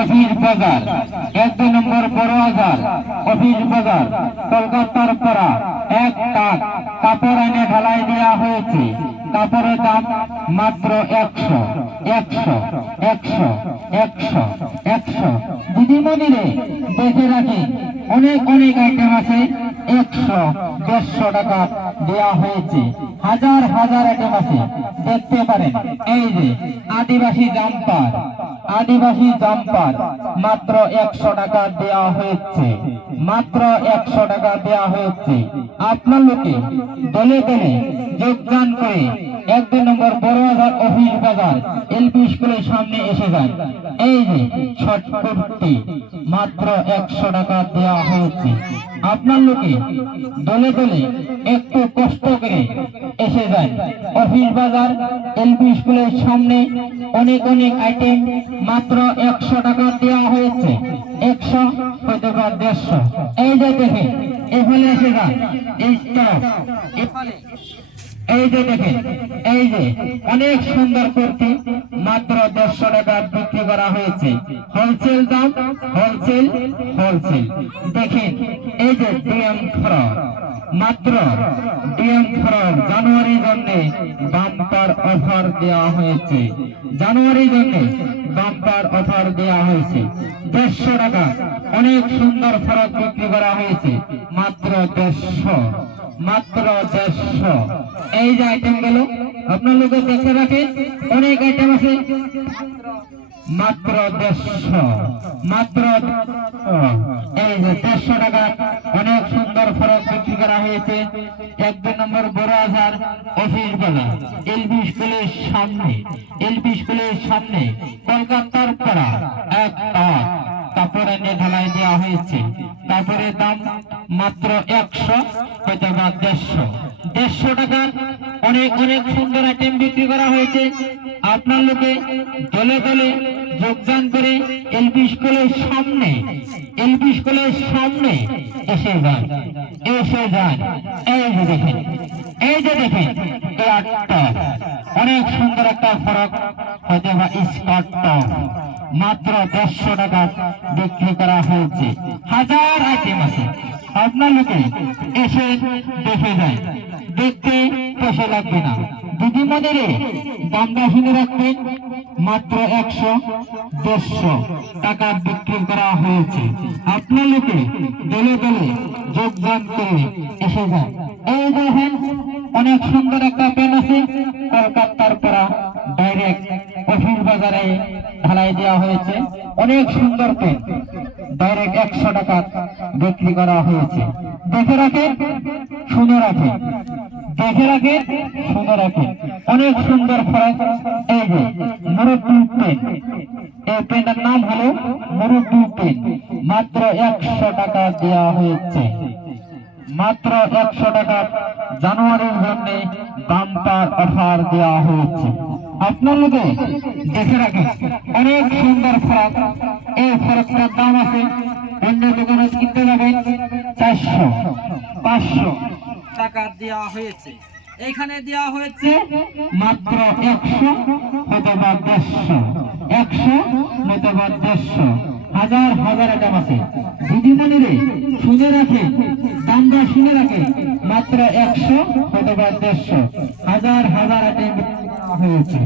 Office বাজার 1 নম্বর বড় বাজার অফিস বাজার কলকাতার পরা এক টাক কাপড় এনে ঢালাই দেওয়া হয়েছে। কাপড়ের দাম মাত্র 100 100 100 100 100। দিদিমণিরে দেখে রাখি অনেক অনেক আইটেম আছে। 100 150 টাকা দেওয়া হয়েছে। হাজার হাজার আইটেম আছে, দেখতে পারেন। এই যে আদিবাসী জাম্পার, আদিবাসী জাম্পার মাত্র 100 টাকা দেওয়া হয়েছে, মাত্র 100 টাকা দেওয়া হয়েছে। আপনার লোকে দলে দলে যোগদান করে 1 নম্বর বড় বাজার অফিস বাজার এলপি স্কুলের সামনে এসে যান। এই যে শর্ট কুর্তি মাত্র 100 টাকা দেওয়া হয়েছে। আপনার লোকে দলে দলে একটু কষ্ট করে এসে যান অফিস বাজার এলপি স্কুলের সামনে। অনেক অনেক আইটেম মাত্র 100 টাকা দেওয়া হয়েছে। 100 হয়তো বা 150। এই যে দেখেন এখানে এসে যান, এই যে দেখেন, এই যে অনেক সুন্দর কুর্তি মাত্র 150 টাকা বিক্রি করা হয়েছে। হোলসেল দাম, হোলসেল হোলসেল। দেখেন এই যে ডিএম ফ্রক মাত্র ডিএম ফ্রক জানুয়ারির জন্য বাম্পার অফার দেওয়া হয়েছে। জানুয়ারির জন্য বাম্পার অফার দেওয়া হয়েছে। 150 টাকা অনেক সুন্দর ফ্রক বিক্রি করা হয়েছে মাত্র 150, মাত্র 150। এই যে আইটেম গুলো আপনার লোক দেখে রাখেন, অনেক আইটেম আছে। মাত্র 150, মাত্র এই যে 150 টাকা অনেক সুন্দর ফরক বিক্রি করা হয়েছে। 1 নম্বর বড় বাজার অফিস বাজার এলপি স্কুলের সামনে, এলপি স্কুলের সামনে কলকাতার পরা এক টাক কাপড় এনে ঢালাই দেওয়া হয়েছে। কাপড়ের দাম মাত্র 100 হয়তো বা 150। 150 টাকা অনেক অনেক সুন্দর আইটেম বিক্রি করা হয়েছে। আপনার লোকে দলে দলে যোগদান করে এলপি স্কুলের সামনে, এলপি স্কুলের সামনে এসে যান, এসে যান। এই যে দেখেন, এই যে দেখেন এই আটটা অনেক সুন্দর একটা ফরক হয়তো বা স্কার্ট টপ মাত্র 150 টাকা বিক্রি করা হয়েছে। হাজার আইটেম আছে, আপনার লোকে এসে দেখে যায়, দেখতে পয়সা লাগবে না। দিদিমণিরে দামটা শুনে রাখবেন, মাত্র 100 150 টাকা বিক্রি করা হয়েছে। আপনার লোকে দলে দলে যোগদান করে এসে যায়। এই দেখেন অনেক সুন্দর একটা পেন আছে কলকাতার পরা ডাইরেক্ট অফিস বাজারে ঢালাই দেওয়া হয়েছে। অনেক সুন্দর পেন ডাইরেক্ট 100 টাকা বিক্রি করা হয়েছে। দেখে রাখেন, শুনে রাখেন, দেখে রাখেন, শুনে রাখেন। অনেক সুন্দর ফরক। এই যে মুরব্বি পেন, এই পেনের নাম হলো মুরব্বি পেন, মাত্র 100 টাকা দেওয়া হয়েছে, মাত্র 100 টাকা জানুয়ারির জন্য বাম্পার অফার দেওয়া হয়েছে। আপনার লোকে দেখে রাখেন অনেক সুন্দর ফরক। এই ফরকটার দাম আছে অন্য দোকানে কিনতে যাবেন 400 500 টাকা দেওয়া হয়েছে। এখানে দেওয়া হয়েছে মাত্র 100 অথবা 150, 100 অথবা 150। হাজার হাজার আইটেম আছে। দিদিমণিরে শুনে রাখে, দামটা শুনে রাখে, মাত্র 100 অথবা 150। হাজার হাজার আইটেম হয়েছে।